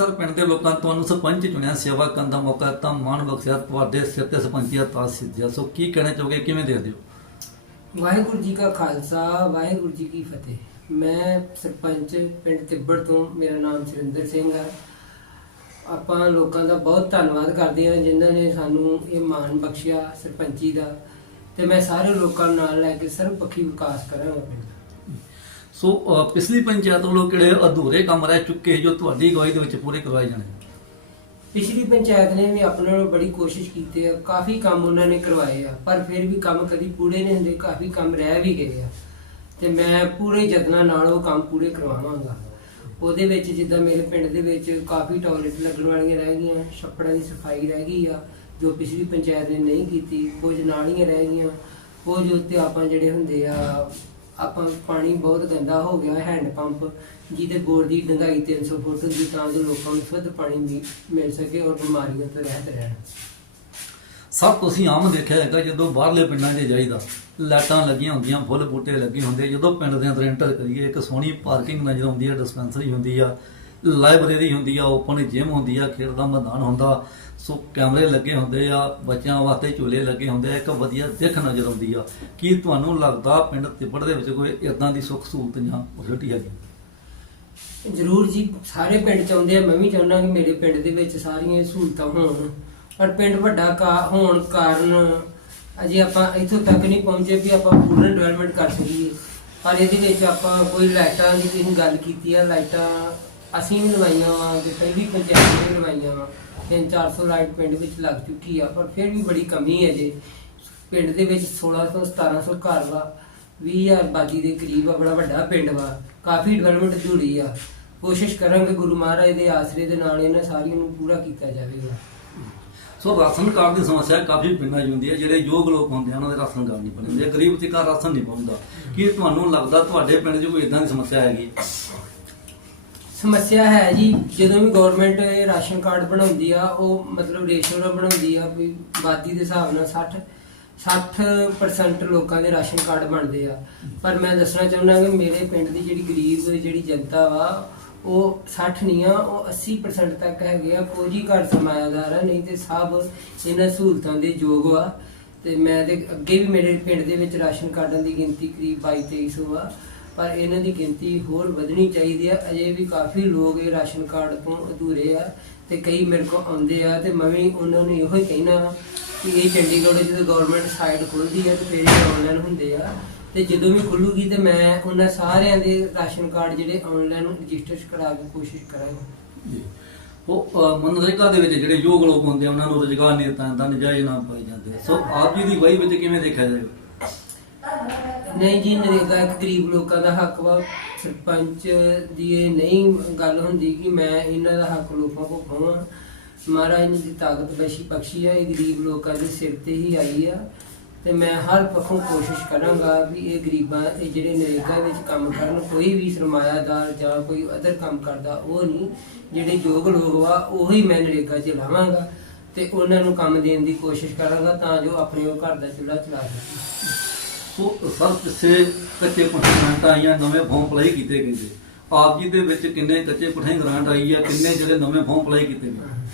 Sir ਪਿੰਡ ਦੇ ਲੋਕਾਂ ਤੁਹਾਨੂੰ ਸਰਪੰਚ ਚੁਣਿਆ, ਸੇਵਾ ਕਰਨ ਦਾ ਮੌਕਾ ਦਿੱਤਾ, ਮਾਣ ਬਖਸ਼ਿਆ, ਤੁਹਾਡੇ ਸਿਰ ਤੇ ਸਰਪੰਚੀਆ ਤਾਜ ਸਿੱਧਿਆ। ਸੋ ਕੀ ਕਹਿਣਾ ਚਾਹੋਗੇ, ਕਿਵੇਂ ਦੇਖਦੇ ਹੋ? ਵਾਹਿਗੁਰੂ ਜੀ ਕਾ ਖਾਲਸਾ, ਵਾਹਿਗੁਰੂ ਜੀ ਕੀ ਫਤਿਹ। ਮੈਂ ਸਰਪੰਚ ਪਿੰਡ ਤਿੱਬੜ ਤੋਂ, ਮੇਰਾ ਨਾਮ ਸੁਰਿੰਦਰ ਸਿੰਘ ਹੈ ਆਪਾਂ ਲੋਕਾਂ ਦਾ ਬਹੁਤ ਧੰਨਵਾਦ ਕਰਦੇ ਹਾਂ, ਜਿਨ੍ਹਾਂ ਨੇ ਸਾਨੂੰ ਇਹ ਮਾਣ ਬਖਸ਼ਿਆ ਸਰਪੰਚੀ ਦਾ। ਤੇ ਮੈਂ ਸਾਰੇ ਲੋਕਾਂ ਨਾਲ ਲੈ ਕੇ ਸਰਬਪੱਖੀ ਵਿਕਾਸ ਕਰਾਂਗਾ ਸੋ ਪਿਛਲੀ ਪੰਚਾਇਤ ਵੱਲੋਂ ਕਿਹੜੇ ਅਧੂਰੇ ਕੰਮ ਰਹਿ ਚੁੱਕੇ ਜੋ ਤੁਹਾਡੀ ਅਗਵਾਈ ਦੇ ਵਿੱਚ ਪੂਰੇ ਕਰਵਾਏ ਜਾਣੇ ਪਿਛਲੀ ਪੰਚਾਇਤ ਨੇ ਵੀ ਆਪਣੇ ਨਾਲ ਬੜੀ ਕੋਸ਼ਿਸ਼ ਕੀਤੀ ਹੈ ਕਾਫੀ ਕੰਮ ਉਹਨਾਂ ਨੇ ਕਰਵਾਏ ਆ, ਪਰ ਫਿਰ ਵੀ ਕੰਮ ਕਦੀ ਪੂਰੇ ਨਹੀਂ ਹੁੰਦੇ, ਕਾਫੀ ਕੰਮ ਰਹਿ ਵੀ ਗਏ ਆ। ਤੇ ਮੈਂ ਪੂਰੇ ਯਤਨਾਂ ਨਾਲ ਉਹ ਕੰਮ ਪੂਰੇ ਕਰਵਾਵਾਂਗਾ। ਉਹਦੇ ਵਿੱਚ ਜਿੱਦਾਂ ਮੇਰੇ ਪਿੰਡ ਦੇ ਵਿੱਚ ਕਾਫੀ ਟਾਇਲਟ ਲੱਗਣ ਵਾਲੀਆਂ ਰਹਿ ਗਈਆਂ, ਛੱਪੜਾਂ ਦੀ ਸਫ਼ਾਈ ਰਹਿ ਗਈ ਆ, ਜੋ ਪਿਛਲੀ ਪੰਚਾਇਤ ਨੇ ਨਹੀਂ ਕੀਤੀ, ਕੁਝ ਨਾਲੀਆਂ ਰਹਿ ਗਈਆਂ, ਕੁਝ ਉੱਤੇ ਆਪਾਂ ਜਿਹੜੇ ਹੁੰਦੇ ਆ ਆਪਾਂ ਪਾਣੀ ਬਹੁਤ ਗੰਦਾ ਹੋ ਗਿਆ ਹੈਂਡ ਪੰਪ ਜਿਹਦੇ ਬੋਰ ਦੀ ਡੰਗਾਈ 300 ਫੁੱਟ ਦੀ ਤਾਂ ਜੋ ਲੋਕਾਂ ਨੂੰ ਸ਼ੁੱਧ ਪਾਣੀ ਮਿ- ਮਿਲ ਸਕੇ ਔਰ ਬਿਮਾਰੀਆਂ ਤੋਂ ਰਹਿਤ ਰਹਿਣ। ਸਭ ਤੁਸੀਂ ਆਮ ਦੇਖਿਆ ਹੈਗਾ ਜਦੋਂ ਬਾਹਰਲੇ ਪਿੰਡਾਂ 'ਚ ਜਾਈਦਾ, ਲਾਈਟਾਂ ਲੱਗੀਆਂ ਹੁੰਦੀਆਂ, ਫੁੱਲ ਬੂਟੇ ਲੱਗੇ ਹੁੰਦੇ, ਜਦੋਂ ਪਿੰਡ ਦੇ ਅੰਦਰ ਐਂਟਰ ਕਰੀਏ, ਇੱਕ ਸੋਹਣੀ ਪਾਰਕਿੰਗ ਨਜ਼ਰ ਆਉਂਦੀ ਹੈ ਡਿਸਪੈਂਸਰੀ ਹੁੰਦੀ ਆ ਲਾਇਬ੍ਰੇਰੀ ਹੁੰਦੀ ਆ ਓਪਨ ਜਿਮ ਹੁੰਦੀ ਆ, ਖੇਡ ਦਾ ਮੈਦਾਨ ਹੁੰਦਾ। ਸੋ ਕੈਮਰੇ ਲੱਗੇ ਹੁੰਦੇ ਆ, ਬੱਚਿਆਂ ਵਾਸਤੇ ਝੂਲੇ ਲੱਗੇ ਹੁੰਦੇ ਆ, ਇੱਕ ਵਧੀਆ ਦਿੱਖ ਨਜ਼ਰ ਆਉਂਦੀ ਆ। ਕੀ ਤੁਹਾਨੂੰ ਲੱਗਦਾ ਪਿੰਡ ਤਿੱਬੜ ਦੇ ਵਿੱਚ ਕੋਈ ਇਦਾਂ ਦੀ ਸੁੱਖ ਸਹੂਲਤ ਜਾਂ ਫੈਸਿਲਿਟੀ ਹੈਗੀ ਜ਼ਰੂਰ ਜੀ, ਸਾਰੇ ਪਿੰਡ ਚਾਹੁੰਦੇ ਆ। ਮੈਂ ਵੀ ਚਾਹੁੰਦਾ ਕਿ ਮੇਰੇ ਪਿੰਡ ਦੇ ਵਿੱਚ ਸਾਰੀਆਂ ਸਹੂਲਤਾਂ ਹੋਣ। ਪਰ ਪਿੰਡ ਵੱਡਾ ਕਾ- ਹੋਣ ਕਾਰਨ ਅਜੇ ਆਪਾਂ ਇੱਥੋਂ ਤੱਕ ਨਹੀਂ ਪਹੁੰਚੇ ਵੀ ਆਪਾਂ ਪੂਰਨ ਡਿਵੈਲਪਮੈਂਟ ਕਰ ਸਕੀਏ। ਪਰ ਇਹਦੇ ਵਿੱਚ ਆਪਾਂ ਕੋਈ ਲਾਈਟਾਂ ਦੀ ਤੁਸੀਂ ਗੱਲ ਕੀਤੀ ਆ, ਲਾਈਟਾਂ ਅਸੀਂ ਵੀ ਲਵਾਈਆਂ ਵਾ ਤੇ ਪਹਿਲੀ ਪੰਚਾਇਤ ਨੇ ਲਵਾਈਆਂ ਵਾ 3-400 ਲਾਈਟ ਪਿੰਡ ਵਿੱਚ ਲੱਗ ਚੁੱਕੀ ਆ, ਪਰ ਫਿਰ ਵੀ ਬੜੀ ਕਮੀ ਹੈ ਜੇ। ਪਿੰਡ ਦੇ ਵਿੱਚ 1600 1700 ਘਰ ਵਾ 20000 ਆਬਾਦੀ ਦੇ ਕਰੀਬ ਆ, ਬੜਾ ਵੱਡਾ ਪਿੰਡ ਵਾ। ਕਾਫੀ ਡਿਵੈਲਪਮੈਂਟ ਜੁੜੀ ਆ। ਕੋਸ਼ਿਸ਼ ਕਰਾਂਗੇ ਗੁਰੂ ਮਹਾਰਾਜ ਦੇ ਆਸਰੇ ਦੇ ਨਾਲ ਇਹਨਾਂ ਸਾਰੀਆਂ ਨੂੰ ਪੂਰਾ ਕੀਤਾ ਜਾਵੇਗਾ। ਸੋ ਰਾਸ਼ਨ ਕਾਰਡ ਦੀ ਸਮੱਸਿਆ ਕਾਫੀ ਪਿੰਡਾਂ 'ਚ ਹੁੰਦੀ ਹੈ, ਜਿਹੜੇ ਯੋਗ ਲੋਕ ਹੁੰਦੇ ਆ, ਉਹਨਾਂ ਦੇ ਰਾਸ਼ਨ ਕਾਰਡ ਨਹੀਂ ਬਣਦੇ। ਗਰੀਬ ਤੇ ਘਰ ਰਾਸ਼ਨ ਨਹੀਂ ਪਹੁੰਚਦਾ ਕੀ ਤੁਹਾਨੂੰ ਲੱਗਦਾ ਤੁਹਾਡੇ ਪਿੰਡ 'ਚ ਕੋਈ ਇਦਾਂ ਦੀ ਸਮੱਸਿਆ ਹੈਗੀ? ਸਮੱਸਿਆ ਹੈ ਜੀ, ਜਦੋਂ ਵੀ ਗਵਰਨਮੈਂਟ ਰਾਸ਼ਨ ਕਾਰਡ ਬਣਾਉਂਦੀ ਆ, ਉਹ ਮਤਲਬ ਰੇਸ਼ੋ ਨਾਲ ਬਣਾਉਂਦੀ ਆ ਵੀ ਆਬਾਦੀ ਦੇ ਹਿਸਾਬ ਨਾਲ 60 60% ਲੋਕਾਂ ਦੇ ਰਾਸ਼ਨ ਕਾਰਡ ਬਣਦੇ ਆ। ਪਰ ਮੈਂ ਦੱਸਣਾ ਚਾਹੁੰਦਾ ਕਿ ਮੇਰੇ ਪਿੰਡ ਦੀ ਜਿਹੜੀ ਗਰੀਬ, ਜਿਹੜੀ ਜਨਤਾ ਵਾ, ਉਹ 60 ਨਹੀਂ ਆ, ਉਹ 80% ਤੱਕ ਹੈਗੇ ਆ। ਫੌਜੀ ਘਰ ਸਮਾਇਆਦਾਰ ਆ, ਨਹੀਂ ਤੇ ਸਭ ਇਹਨਾਂ ਸਹੂਲਤਾਂ ਦੇ ਯੋਗ ਆ ਤੇ ਮੈਂ ਤੇ ਅੱਗੇ ਵੀ ਮੇਰੇ ਪਿੰਡ ਦੇ ਵਿੱਚ ਰਾਸ਼ਨ ਕਾਰਡਾਂ ਦੀ ਗਿਣਤੀ ਕਰੀਬ 22 2300 ਆ। ਪਰ ਇਹਨਾਂ ਦੀ ਗਿਣਤੀ ਹੋਰ ਵਧਣੀ ਚਾਹੀਦੀ ਆ। ਅਜੇ ਵੀ ਕਾਫੀ ਲੋਕ ਇਹ ਰਾਸ਼ਨ ਕਾਰਡ ਤੋਂ ਅਧੂਰੇ ਆ ਤੇ ਕਈ ਮੇਰੇ ਕੋਲ ਆਉਂਦੇ ਆ ਤੇ ਮੈਂ ਵੀ ਉਹਨਾਂ ਨੂੰ ਇਹੋ ਹੀ ਕਹਿਣਾ ਕਿ ਇਹ ਚੰਡੀਗੜ੍ਹ ਜਦੋਂ ਗਵਰਨਮੈਂਟ ਸਾਈਟ ਖੁੱਲਦੀ ਹੈ ਤੇ ਫਿਰ ਇਹ ਆਨਲਾਈਨ ਹੁੰਦੇ ਆ। ਤੇ ਜਦੋਂ ਵੀ ਖੁੱਲੂਗੀ ਤੇ ਮੈਂ ਉਹਨਾਂ ਸਾਰਿਆਂ ਦੇ ਰਾਸ਼ਨ ਕਾਰਡ ਜਿਹੜੇ ਆਨਲਾਈਨ ਰਜਿਸਟਰ ਕਰਾ ਕੇ ਕੋਸ਼ਿਸ਼ ਕਰਾਂਗਾ। ਜੀ। ਉਹ ਅ, ਮਨਰੇਗਾ ਦੇ ਵਿੱਚ ਜਿਹੜੇ ਯੋਗ ਲੋਕ ਹੁੰਦੇ ਆ ਉਹਨਾਂ ਨੂੰ ਰੁਜ਼ਗਾਰ ਨਹੀਂ ਦਿੱਤਾ ਜਾਂਦਾ ਨਜਾਇਜ਼ ਨਾ ਪਾਈ ਜਾਂਦੇ ਸੋ ਆਪ ਜੀ ਦੀ ਵਹੀ ਵਿੱਚ ਕਿਵੇਂ ਦੇਖਿਆ ਜਾਏਗਾ? ਨਹੀਂ ਜੀ ਨਰੇਗਾ ਇੱਕ ਗਰੀਬ ਲੋਕਾਂ ਦਾ ਹੱਕ ਵਾ। ਸਰਪੰਚ ਦੀ ਇਹ ਨਹੀਂ ਗੱਲ ਹੁੰਦੀ ਕਿ ਮੈਂ ਇਹਨਾਂ ਦਾ ਹੱਕ ਲੋਕਾਂ ਕੋ ਖੋਵਾਂ ਮਹਾਰਾਜ ਨੇ ਦੀ ਤਾਕਤ ਬਖਸ਼ੀ ਬਖਸ਼ੀ ਆ, ਇਹ ਗਰੀਬ ਲੋਕਾਂ ਦੇ ਸਿਰ ਤੇ ਹੀ ਆਈ ਆ। ਤੇ ਮੈਂ ਹਰ ਪੱਖੋਂ ਕੋਸ਼ਿਸ਼ ਕਰਾਂਗਾ ਵੀ ਇਹ ਗਰੀਬਾਂ, ਇਹ ਜਿਹੜੇ ਨਰੇਗਾ ਵਿੱਚ ਕੰਮ ਕਰਨ, ਕੋਈ ਵੀ ਸਰਮਾਇਆਦਾਰ ਜਾਂ ਕੋਈ ਅਦਰ ਕੰਮ ਕਰਦਾ, ਉਹ ਨਹੀਂ। ਜਿਹੜੇ ਯੋਗ ਲੋਕ ਵਾ, ਉਹੀ ਮੈਂ ਨਰੇਗਾ 'ਚ ਲਾਵਾਂਗਾ। ਤੇ ਉਹਨਾਂ ਨੂੰ ਕੰਮ ਦੇਣ ਦੀ ਕੋਸ਼ਿਸ਼ ਕਰਾਂਗਾ ਤਾਂ ਜੋ ਆਪਣੇ ਉਹ ਘਰ ਦਾ ਚੁੱਲ੍ਹਾ ਚਲਾ ਸਕਣ ਸੋ ਸਰ ਕਿਸੇ ਕੱਚੇ ਪੁੱਠੇ ਗ੍ਰਾਂਟ ਆਈਆਂ, ਨਵੇਂ ਫਾਰਮ ਅਪਲਾਈ ਕੀਤੇ ਗਏ। ਜੀ ਆਪ ਜੀ ਦੇ ਵਿੱਚ ਕਿੰਨੇ ਕੱਚੇ ਪੁੱਠੇ ਗ੍ਰਾਂਟ ਆਈ ਆ, ਕਿੰਨੇ ਜਿਹੜੇ ਨਵੇਂ ਫਾਰਮ ਅਪਲਾਈ ਕੀਤੇ ਗਏ?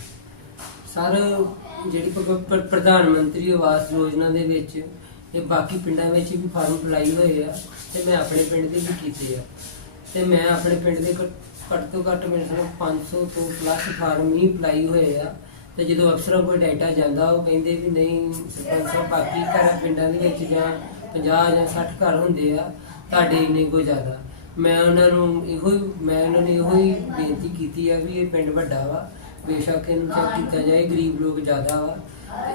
ਸਰ, ਜਿਹੜੀ ਪ- ਪ- ਪ੍ਰਧਾਨ ਮੰਤਰੀ ਆਵਾਸ ਯੋਜਨਾ ਦੇ ਵਿੱਚ ਤੇ ਬਾਕੀ ਪਿੰਡਾਂ ਵਿੱਚ ਵੀ ਫਾਰਮ ਅਪਲਾਈ ਹੋਏ ਆ ਤੇ ਮੈਂ ਆਪਣੇ ਪਿੰਡ ਦੇ ਵੀ ਕੀਤੇ ਆ। ਤੇ ਮੈਂ ਆਪਣੇ ਪਿੰਡ ਦੇ ਘੱਟ- ਘੱਟ ਤੋਂ ਘੱਟ ਮੇਰੇ ਕੋਲ 500 ਤੋਂ ਪਲੱਸ ਫਾਰਮ ਹੀ ਅਪਲਾਈ ਹੋਏ ਆ। ਤੇ ਜਦੋਂ ਅਫਸਰਾਂ ਕੋਲ ਡਾਟਾ ਜਾਂਦਾ, ਉਹ ਕਹਿੰਦੇ ਵੀ ਨਹੀਂ ਸਰਪੰਚ ਸਾਹਿਬ, ਬਾਕੀ ਘਰਾਂ ਪਿੰਡਾਂ ਦੇ ਵਿੱਚ ਜਾਂ 50 ਜਾਂ 60 ਘਰ ਹੁੰਦੇ ਆ, ਤੁਹਾਡੇ ਇੰਨੇ ਕੋ ਜ਼ਿਆਦਾ। ਮੈਂ ਉਹਨਾਂ ਨੂੰ ਇਹੋ ਹੀ ਮੈਂ ਉਹਨਾਂ ਨੂੰ ਇਹੋ ਹੀ ਬੇਨਤੀ ਕੀਤੀ ਆ ਵੀ ਇਹ ਪਿੰਡ ਵੱਡਾ ਵਾ। ਬੇਸ਼ੱਕ ਇਹਨੂੰ ਚੈੱਕ ਕੀਤਾ ਜਾਏ, ਗਰੀਬ ਲੋਕ ਜ਼ਿਆਦਾ ਵਾ।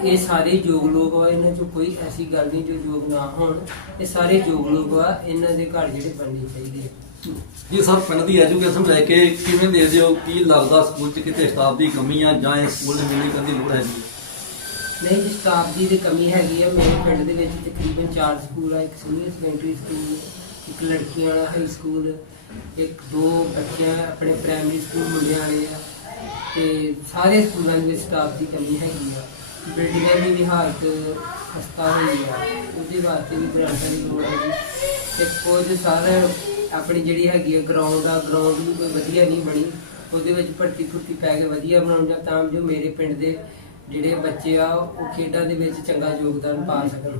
ਇਹ ਸਾਰੇ ਯੋਗ ਲੋਕ ਵਾ, ਇਹਨਾਂ ਚੋਂ ਕੋਈ ਐਸੀ ਗੱਲ ਨਹੀਂ ਜੋ ਯੋਗ ਨਾ ਹੋਣ। ਇਹ ਸਾਰੇ ਯੋਗ ਲੋਕ ਆ ਇਹਨਾਂ ਦੇ ਘਰ ਜਿਹੜੇ ਬਣਨੇ ਚਾਹੀਦੇ ਆ। ਜੀ, ਸਰ, ਪਿੰਡ ਦੀ ਐਜੂਕੇਸ਼ਨ ਲੈ ਕੇ ਕਿਵੇਂ ਦੇਖਦੇ ਹੋ? ਕੀ ਲੱਗਦਾ ਸਕੂਲ 'ਚ ਕਿਤੇ ਸਟਾਫ ਦੀ ਕਮੀ ਆ ਜਾਂ ਇਹ ਸਕੂਲ ਮਿਲਣੀ ਕਰਨ ਦੀ ਲੋੜ ਹੈਗੀ ਹੈ ਨਹੀਂ ਜੀ, ਸਟਾਫ ਦੀ ਤੇ ਕਮੀ ਹੈਗੀ ਆ। ਮੇਰੇ ਪਿੰਡ ਦੇ ਵਿੱਚ ਤਕਰੀਬਨ 4 ਸਕੂਲ ਆ, ਇੱਕ ਸੀਨੀਅਰ ਸੈਕੰਡਰੀ ਸਕੂਲ ਇੱਕ ਲੜਕੀਆਂ ਵਾਲਾ ਹਾਈ ਸਕੂਲ ਇੱਕ ਦੋ ਬੱਚਿਆਂ, ਆਪਣੇ ਪ੍ਰਾਇਮਰੀ ਸਕੂਲ ਮੁੰਡਿਆਂ ਵਾਲੇ ਆ। ਤੇ ਸਾਰੇ ਸਕੂਲਾਂ ਦੇ ਵਿੱਚ ਸਟਾਫ ਦੀ ਕਮੀ ਹੈਗੀ ਆ। ਬਿਲਡਿੰਗਾਂ ਦੀ ਵੀ ਹਾਲਤ ਖਸਤਾ ਹੋਈ ਆ। ਉਹਦੇ ਵਾਸਤੇ ਵੀ ਗ੍ਰਾਂਟਾਂ ਦੀ ਲੋੜ ਹੈਗੀ। ਤੇ ਕੁਝ ਸਾਰੇ ਆਪਣੀ ਜਿਹੜੀ ਹੈਗੀ ਆ ਗਰਾਊਂਡ ਆ ਗਰਾਊਂਡ ਵੀ ਕੋਈ ਵਧੀਆ ਨਹੀਂ ਬਣੀ। ਉਹਦੇ ਵਿੱਚ ਭਰਤੀ ਭੁਰਤੀ ਪੈ ਕੇ ਵਧੀਆ ਬਣਾਉਣ ਜਾਂ ਤਾਂ ਜੋ ਮੇਰੇ ਪਿੰਡ ਦੇ ਜਿਹੜੇ ਬੱਚੇ ਆ ਉਹ ਖੇਡਾਂ ਦੇ ਵਿੱਚ ਚੰਗਾ ਯੋਗਦਾਨ ਪਾ ਸਕਣ।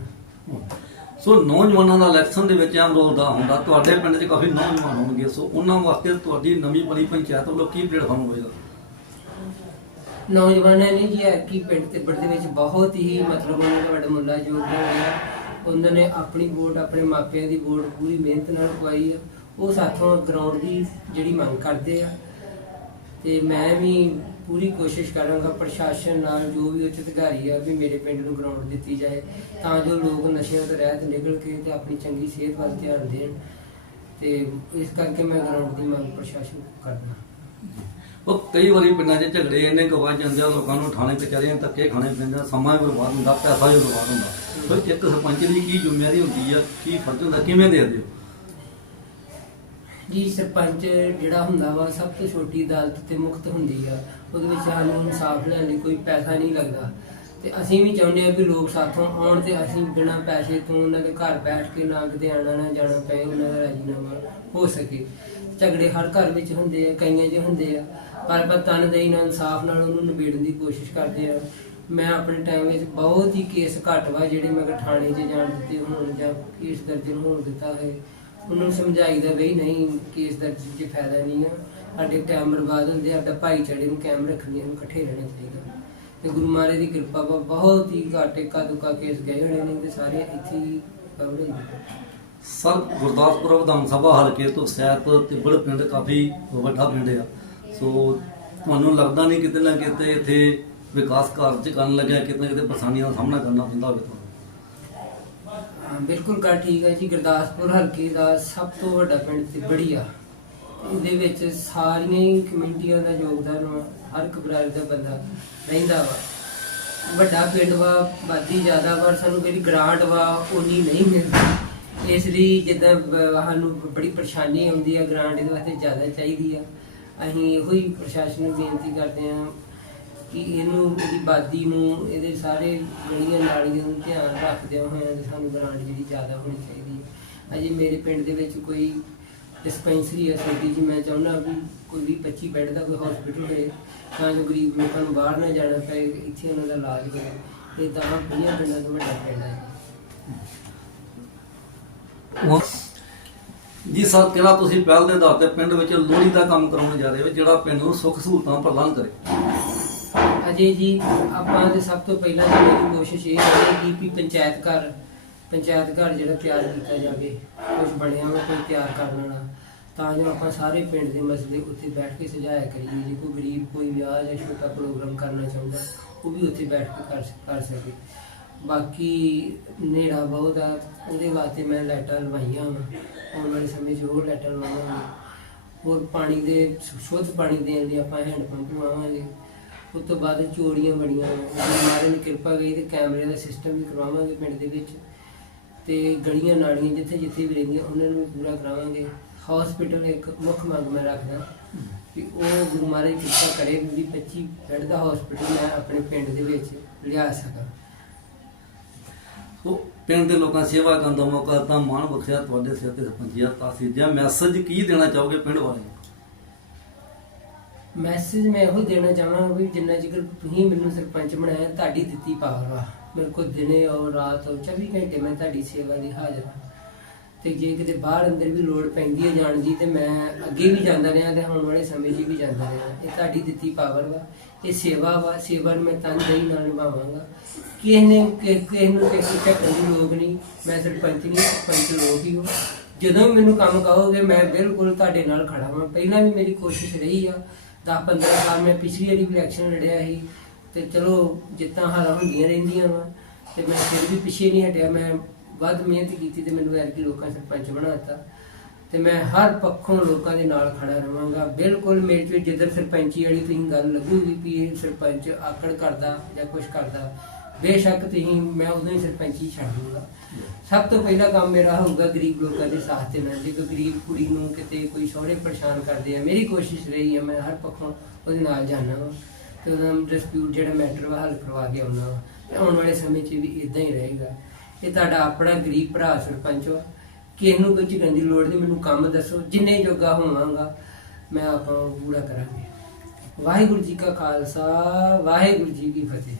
ਸੋ ਨੌਜਵਾਨਾਂ ਦਾ ਇਲੈਕਸ਼ਨ ਦੇ ਵਿੱਚ ਅਹਿਮ ਰੋਲ ਦਾ ਹੁੰਦਾ ਤੁਹਾਡੇ ਪਿੰਡ 'ਚ ਕਾਫੀ ਨੌਜਵਾਨ ਹੋਣਗੇ ਸੋ ਉਹਨਾਂ ਵਾਸਤੇ ਤੁਹਾਡੀ ਨਵੀਂ ਬਣੀ ਪੰਚਾਇਤ ਵੱਲੋਂ ਕੀ ਪਲੇਟਫਾਰਮ ਹੋਏਗਾ ਨੌਜਵਾਨਾਂ ਨੇ ਜੀ ਐਕੀ ਪਿੰਡ ਤੇ ਦੇ ਵਿੱਚ ਬਹੁਤ ਹੀ ਮਤਲਬ ਉਹਨਾਂ ਦਾ ਵੱਡਾ ਮੁੱਲਾ ਯੋਗਦਾਨ ਹੋਇਆ। ਉਹਨਾਂ ਨੇ ਆਪਣੀ ਵੋਟ ਆਪਣੇ ਮਾਪਿਆਂ ਦੀ ਵੋਟ ਪੂਰੀ ਮਿਹਨਤ ਨਾਲ ਪਵਾਈ ਆ। ਉਹ ਸਾਥੋਂ ਗਰਾਊਂਡ ਦੀ ਜਿਹੜੀ ਮੰਗ ਕਰਦੇ ਆ। ਤੇ ਮੈਂ ਵੀ ਪੂਰੀ ਕੋਸ਼ਿਸ਼ ਕਰਾਂਗਾ ਪ੍ਰਸ਼ਾਸਨ ਨਾਲ ਜੋ ਵੀ ਉੱਚ ਅਧਿਕਾਰੀ ਆ ਵੀ ਮੇਰੇ ਪਿੰਡ ਨੂੰ ਗਰਾਊਂਡ ਦਿੱਤੀ ਜਾਏ ਤਾਂ ਜੋ ਲੋਕ ਨਸ਼ਿਆਂ ਤੋਂ ਰਹਿਤ ਨਿਕਲ ਕੇ ਤੇ ਆਪਣੀ ਚੰਗੀ ਸਿਹਤ ਵੱਲ ਧਿਆਨ ਦੇਣ। ਤੇ ਇਸ ਕਰਕੇ ਮੈਂ ਗਰਾਊਂਡ ਦੀ ਮੰਗ ਪ੍ਰਸ਼ਾਸਨ ਤੋਂ ਕਰਦਾ। ਉਹ ਕਈ ਵਾਰੀ ਪਿੰਡਾਂ 'ਚ ਝਗੜੇ ਇੰਨੇ ਗਵਾ ਜਾਂਦੇ ਆ ਲੋਕਾਂ ਨੂੰ ਥਾਣੇ ਕਚਹਿਰੀਆਂ ਧੱਕੇ ਖਾਣੇ ਪੈਂਦੇ ਆ, ਸਮਾਂ ਵੀ ਬਰਬਾਦ ਹੁੰਦਾ ਪੈਸਾ ਵੀ ਬਰਬਾਦ ਹੁੰਦਾ। ਸੋ ਇੱਕ ਸਰਪੰਚ ਦੀ ਕੀ ਜ਼ਿੰਮੇਵਾਰੀ ਹੁੰਦੀ ਆ ਕੀ ਫਰਜ਼ ਹੁੰਦਾ ਕਿਵੇਂ ਦੇ ਦਿਓ ਜੀ, ਸਰਪੰਚ ਜਿਹੜਾ ਹੁੰਦਾ ਵਾ, ਸਭ ਤੋਂ ਛੋਟੀ ਅਦਾਲਤ ਤੇ ਮੁਕਤ ਹੁੰਦੀ ਆ। ਉਹਦੇ ਵਿੱਚ ਸਾਨੂੰ ਇਨਸਾਫ ਲੈਣ ਲਈ ਕੋਈ ਪੈਸਾ ਨਹੀਂ ਲੱਗਦਾ। ਤੇ ਅਸੀਂ ਵੀ ਚਾਹੁੰਦੇ ਆ ਵੀ ਲੋਕ ਸਾਥੋਂ ਆਉਣ ਤੇ ਅਸੀਂ ਬਿਨਾਂ ਪੈਸੇ ਤੋਂ ਉਹਨਾਂ ਦੇ ਘਰ ਬੈਠ ਕੇ ਨਾ ਕਿਤੇ ਆਣਾ ਨਾ ਜਾਣਾ ਪਏ, ਉਹਨਾਂ ਦਾ ਰਾਜੀਨਾਮਾ ਹੋ ਸਕੇ। ਝਗੜੇ ਹਰ ਘਰ ਵਿੱਚ ਹੁੰਦੇ ਆ, ਕਈਆਂ 'ਚ ਹੁੰਦੇ ਆ। ਪਰ ਪਰ ਤਨਦੇਹੀ ਨਾਲ ਇਨਸਾਫ ਨਾਲ ਉਹਨੂੰ ਨਿਬੇੜਨ ਦੀ ਕੋਸ਼ਿਸ਼ ਕਰਦੇ ਆ ਮੈਂ ਆਪਣੇ ਟਾਈਮ ਵਿੱਚ ਬਹੁਤ ਹੀ ਕੇਸ ਘੱਟ ਵਾ, ਜਿਹੜੇ ਮੈਂ ਥਾਣੇ 'ਚ ਜਾਣ ਦਿੱਤੇ ਹੋਣ ਜਾਂ ਕੇਸ ਦਰਜ ਹੋਣ ਦਿੱਤਾ ਹੈ ਉਹਨਾਂ ਨੂੰ ਸਮਝਾਈਦਾ ਬਈ ਨਹੀਂ ਕੇਸ ਦਾ 'ਚ ਫਾਇਦਾ ਨਹੀਂ ਆ। ਸਾਡੇ ਟਾਈਮ ਬਰਬਾਦ ਹੁੰਦੇ ਆ, ਸਾਡਾ ਭਾਈਚਾਰੇ ਨੂੰ ਕਾਇਮ ਰੱਖਣੇ ਨੂੰ ਇਕੱਠੇ ਰਹਿਣਾ ਚਾਹੀਦਾ। ਤੇ ਗੁਰੂ ਮਹਾਰਾਜ ਦੀ ਕਿਰਪਾ ਵਾ ਬਹੁਤ ਹੀ ਘੱਟ ਇੱਕਾ ਦੁੱਕਾ ਕੇਸ ਗਏ ਹੋਣੇ ਨੇ ਤੇ ਸਾਰੇ ਇੱਥੇ ਹੀ ਕਵਰ ਹੁੰਦੇ ਸਰ ਗੁਰਦਾਸਪੁਰ ਵਿਧਾਨ ਸਭਾ ਹਲਕੇ ਤੋਂ ਸੈਤ ਤਿੱਬੜ ਪਿੰਡ ਕਾਫੀ ਵੱਡਾ ਪਿੰਡ ਆ। ਸੋ ਤੁਹਾਨੂੰ ਲੱਗਦਾ ਨਹੀਂ ਕਿਤੇ ਨਾ ਕਿਤੇ ਇੱਥੇ ਵਿਕਾਸ ਕਾਰਜ ਕਰਨ ਲੱਗਿਆ ਕਿਤੇ ਨਾ ਕਿਤੇ ਪਰੇਸ਼ਾਨੀਆਂ ਦਾ ਸਾਹਮਣਾ ਕਰਨਾ ਪੈਂਦਾ ਹੋਵੇ ਹਾਂ, ਬਿਲਕੁਲ ਗੱਲ ਠੀਕ ਹੈ ਜੀ, ਗੁਰਦਾਸਪੁਰ ਹਲਕੇ ਦਾ ਸਭ ਤੋਂ ਵੱਡਾ ਪਿੰਡ ਤਿੱਬੜੀ ਆ ਇਹਦੇ ਵਿੱਚ ਸਾਰੀਆਂ ਹੀ ਕਮੇਟੀਆਂ ਦਾ ਯੋਗਦਾਨ ਵਾ, ਹਰ ਇੱਕ ਬਰਾਦਰ ਦਾ ਬੰਦਾ ਰਹਿੰਦਾ ਵਾ। ਵੱਡਾ ਪਿੰਡ ਵਾ ਬਾਦੀ ਜ਼ਿਆਦਾ ਵਾ, ਸਾਨੂੰ ਜਿਹੜੀ ਗ੍ਰਾਂਟ ਵਾ ਉਨੀ ਨਹੀਂ ਮਿਲਦੀ। ਇਸ ਲਈ ਜਿੱਦਾਂ ਸਾਨੂੰ ਬੜੀ ਪਰੇਸ਼ਾਨੀ ਆਉਂਦੀ ਆ, ਗ੍ਰਾਂਟ ਇਹਦੇ ਵਾਸਤੇ ਜ਼ਿਆਦਾ ਚਾਹੀਦੀ ਆ। ਅਸੀਂ ਇਹੋ ਹੀ ਪ੍ਰਸ਼ਾਸਨ ਨੂੰ ਬੇਨਤੀ ਕਰਦੇ ਹਾਂ ਕਿ ਇਹਨੂੰ, ਇਹਦੀ ਬਾਦੀ ਨੂੰ, ਇਹਦੇ ਸਾਰੇ ਗਲੀਆਂ ਨਾਲੀਆਂ ਨੂੰ ਧਿਆਨ ਰੱਖਦਿਆਂ ਹੋਇਆਂ ਤੇ ਸਾਨੂੰ ਗ੍ਰਾਂਟ ਜਿਹੜੀ ਜ਼ਿਆਦਾ ਹੋਣੀ ਚਾਹੀਦੀ ਹੈ। ਅਜੇ ਮੇਰੇ ਪਿੰਡ ਦੇ ਵਿੱਚ ਕੋਈ ਡਿਸਪੈਂਸਰੀ ਹੈ ਛੋਟੀ ਜੀ, ਮੈਂ ਚਾਹੁੰਦਾ ਵੀ ਕੋਈ 20 25 ਬੈੱਡ ਦਾ ਕੋਈ ਹਸਪੀਟਲ ਹੋਏ, ਤਾਂ ਜੋ ਗਰੀਬ ਲੋਕਾਂ ਨੂੰ ਬਾਹਰ ਨਾ ਜਾਣਾ ਪਏ, ਇੱਥੇ ਉਹਨਾਂ ਦਾ ਇਲਾਜ ਹੋਵੇ। ਇਹ ਤਾਂ ਬੜੀਆਂ ਪਿੰਡਾਂ ਤੋਂ ਵੱਡਾ ਪਿੰਡ ਹੈ। ਜੀ ਸਰ, ਕਿਹੜਾ ਤੁਸੀਂ ਪਹਿਲ ਦੇ ਆਧਾਰ ਤੇ ਪਿੰਡ ਵਿੱਚ ਲੋਹੜੀ ਦਾ ਕੰਮ ਕਰਾਉਣ ਜਾ ਰਹੇ ਹੋ, ਜਿਹੜਾ ਪਿੰਡ ਨੂੰ ਸੁੱਖ ਸਹੂਲਤਾਂ ਪ੍ਰਦਾਨ ਕਰੇ? ਅਜੇ ਜੀ, ਆਪਾਂ ਤੇ ਸਭ ਤੋਂ ਪਹਿਲਾਂ ਤਾਂ ਮੇਰੀ ਕੋਸ਼ਿਸ਼ ਇਹ ਰਹੇਗੀ ਕਿ ਪੰਚਾਇਤ ਘਰ ਪੰਚਾਇਤ ਘਰ ਜਿਹੜਾ ਤਿਆਰ ਕੀਤਾ ਜਾਵੇ ਕੁਝ ਬਣਿਆ ਹੋਇਆ ਕੋਈ ਤਿਆਰ ਕਰਨ ਵਾਲਾ। ਤਾਂ ਜੋ ਆਪਾਂ ਸਾਰੇ ਪਿੰਡ ਦੇ ਮਸਲੇ ਉੱਥੇ ਬੈਠ ਕੇ ਸੁਝਾਇਆ ਕਰੀਏ, ਜੇ ਕੋਈ ਗਰੀਬ, ਕੋਈ ਵਿਆਹ ਜਾਂ ਛੋਟਾ ਪ੍ਰੋਗਰਾਮ ਕਰਨਾ ਚਾਹੁੰਦਾ, ਉਹ ਵੀ ਉੱਥੇ ਬੈਠ ਕੇ ਕਰ ਕਰ ਸਕੇ। ਬਾਕੀ ਨੇੜਾ ਬਹੁਤ ਆ, ਉਹਦੇ ਵਾਸਤੇ ਮੈਂ ਲਾਈਟਾਂ ਲਵਾਈਆਂ ਆਉਣ ਵਾਲੇ ਸਮੇਂ 'ਚ ਹੋਰ ਲਾਈਟਾਂ ਲਵਾਵਾਂਗੇ। ਹੋਰ ਪਾਣੀ ਦੇ ਸ਼ੁੱਧ ਪਾਣੀ ਦੇਣ ਲਈ ਆਪਾਂ ਹੈਂਡ ਪੰਪ ਲਵਾਵਾਂਗੇ। ਉਸ ਤੋਂ ਬਾਅਦ ਚੋਰੀਆਂ ਬੜੀਆਂ ਮਾਰੇ ਨੇ ਕਿਰਪਾ ਗਈ ਤੇ ਕੈਮਰੇ ਦਾ ਸਿਸਟਮ ਵੀ ਕਰਵਾਵਾਂਗੇ ਪਿੰਡ ਦੇ ਵਿੱਚ। ਤੇ ਗਲੀਆਂ ਨਾਲੀਆਂ ਜਿੱਥੇ ਜਿੱਥੇ ਵੀ ਰਹਿੰਦੀਆਂ, ਉਹਨਾਂ ਨੂੰ ਵੀ ਪੂਰਾ ਕਰਾਵਾਂਗੇ। ਹਸਪੀਟਲ ਇੱਕ ਮੁੱਖ ਮੰਗ ਮੈਂ ਰੱਖਦਾ ਕਿ ਉਹ ਗੁਰੂ ਮਹਾਰਾਜ ਕਿਰਪਾ ਕਰੇ ਵੀ 25 ਬੈੱਡ ਦਾ ਹਸਪੀਟਲ ਮੈਂ ਆਪਣੇ ਪਿੰਡ ਦੇ ਵਿੱਚ ਲਿਆ ਸਕਾਂ। ਸੋ, ਪਿੰਡ ਦੇ ਲੋਕਾਂ ਸੇਵਾ ਕਰਨ ਦਾ ਮੌਕਾ ਤਾਂ ਮਾਣ ਬਖਸ਼ਿਆ ਤੁਹਾਡੇ ਸਿਰ ਤੇ ਸਰਪੰਚੀਆ ਤਾਸੀਰ ਜਾਂ ਮੈਸੇਜ ਕੀ ਦੇਣਾ ਚਾਹੋਗੇ ਪਿੰਡ ਵਾਲਿਆਂ ਮੈਸੇਜ ਮੈਂ ਇਹੋ ਦੇਣਾ ਚਾਹਾਂਗਾ ਵੀ ਜਿੰਨਾ ਜਿਕਰ ਤੁਸੀਂ ਮੈਨੂੰ ਸਰਪੰਚ ਬਣਾਇਆ, ਤੁਹਾਡੀ ਦਿੱਤੀ ਪਾਵਰ ਵਾ। ਮੇਰੇ ਕੋਲ ਦਿਨੇ ਔਰ ਰਾਤ ਔਰ 24 ਘੰਟੇ ਮੈਂ ਤੁਹਾਡੀ ਸੇਵਾ ਲਈ ਹਾਜ਼ਰ ਹਾਂ। ਤੇ ਜੇ ਕਿਤੇ ਬਾਹਰ ਅੰਦਰ ਵੀ ਲੋੜ ਪੈਂਦੀ ਹੈ ਜਾਣ ਦੀ, ਤੇ ਮੈਂ ਅੱਗੇ ਵੀ ਜਾਂਦਾ ਰਿਹਾ ਤੇ ਆਉਣ ਵਾਲੇ ਸਮੇਂ 'ਚ ਵੀ ਜਾਂਦਾ ਰਿਹਾ। ਇਹ ਤੁਹਾਡੀ ਦਿੱਤੀ ਪਾਵਰ ਵਾ। ਇਹ ਸੇਵਾ ਵਾ। ਸੇਵਾ ਨੂੰ ਮੈਂ ਤਨਦੇਹੀ ਨਾਲ ਨਿਭਾਵਾਂਗਾ। ਕਿਸੇ ਨੇ ਕਿਸੇ ਨੂੰ ਕਿਸੇ ਢੱਕਣ ਦੀ ਲੋਕ ਨਹੀਂ। ਮੈਂ ਸਰਪੰਚ ਨਹੀਂ, ਸਰਪੰਚ ਲੋਕ ਹੀ ਹੋ। ਜਦੋਂ ਵੀ ਮੈਨੂੰ ਕੰਮ ਕਹੋਗੇ, ਮੈਂ ਬਿਲਕੁਲ ਤੁਹਾਡੇ ਨਾਲ ਖੜਾ ਹਾਂ ਪਹਿਲਾਂ ਵੀ ਮੇਰੀ ਕੋਸ਼ਿਸ਼ ਰਹੀ ਆ 10 15 ਸਾਲ ਮੈਂ ਪਿਛਲੀ ਵਾਰੀ ਵੀ ਇਲੈਕਸ਼ਨ ਲੜਿਆ ਸੀ ਤੇ ਚਲੋ ਜਿੱਤਾਂ ਹਾਰਾਂ ਹੁੰਦੀਆਂ ਰਹਿੰਦੀਆਂ ਵਾ ਤੇ ਮੈਂ ਫਿਰ ਵੀ ਪਿੱਛੇ ਨਹੀਂ ਹਟਿਆ, ਮੈਂ ਵੱਧ ਮਿਹਨਤ ਕੀਤੀ ਤੇ ਮੈਨੂੰ ਐਰਕੀ ਲੋਕਾਂ ਨੇ ਸਰਪੰਚ ਬਣਾਤਾ ਤੇ ਮੈਂ ਹਰ ਪੱਖੋਂ ਲੋਕਾਂ ਦੇ ਨਾਲ ਖੜਾ ਰਵਾਂਗਾ। ਬਿਲਕੁਲ ਮੇਰੇ ਚ ਜਿੱਧਰ ਸਰਪੰਚੀ ਵਾਲੀ ਤੁਸੀਂ ਗੱਲ ਲੱਗੂਗੀ ਕਿ ਇਹ ਸਰਪੰਚ ਆਕੜ ਕਰਦਾ ਜਾਂ ਕੁਝ ਕਰਦਾ ਬੇਸ਼ੱਕ ਤੁਸੀਂ, ਮੈਂ ਉਦੋਂ ਹੀ ਸਰਪੰਚੀ ਛੱਡ ਦੂੰਗਾ ਸਭ ਤੋਂ ਪਹਿਲਾ ਕੰਮ ਮੇਰਾ ਹੋਊਗਾ ਗਰੀਬ ਲੋਕਾਂ ਦੇ ਸਾਥ ਦੇਣਾ ਜੇ ਕੋਈ ਗਰੀਬ ਕੁੜੀ ਨੂੰ ਕਿਤੇ ਕੋਈ ਸਹੁਰੇ ਪਰੇਸ਼ਾਨ ਕਰਦੇ ਆ। ਮੇਰੀ ਕੋਸ਼ਿਸ਼ ਰਹੀ ਹੈ ਮੈਂ ਹਰ ਪੱਖੋਂ ਉਹਦੇ ਨਾਲ ਜਾਣਾ ਵਾ। ਤੇ ਉਹਦਾ ਡਿਸਪਿਊਟ ਜਿਹੜਾ ਮੈਟਰ ਵਾ ਹੱਲ ਕਰਵਾ ਕੇ ਆਉਣਾ ਵਾ। ਤੇ ਆਉਣ ਵਾਲੇ ਸਮੇਂ 'ਚ ਵੀ ਇਦਾਂ ਹੀ ਰਹੇਗਾ। ਇਹ ਤੁਹਾਡਾ ਆਪਣਾ ਗਰੀਬ ਭਰਾ ਸਰਪੰਚ ਵਾ। ਕਿਸੇ ਨੂੰ ਕੁਝ ਕਰਨ ਦੀ ਲੋੜ ਨਹੀਂ, ਮੈਨੂੰ ਕੰਮ ਦੱਸੋ। ਜਿੰਨੇ ਜੋਗਾ ਹੋਵਾਂਗਾ, ਮੈਂ ਆਪਾਂ ਉਹ ਪੂਰਾ ਕਰਾਂਗੇ। ਵਾਹਿਗੁਰੂ ਜੀ ਕਾ ਖਾਲਸਾ, ਵਾਹਿਗੁਰੂ ਜੀ ਕੀ ਫਤਿਹ।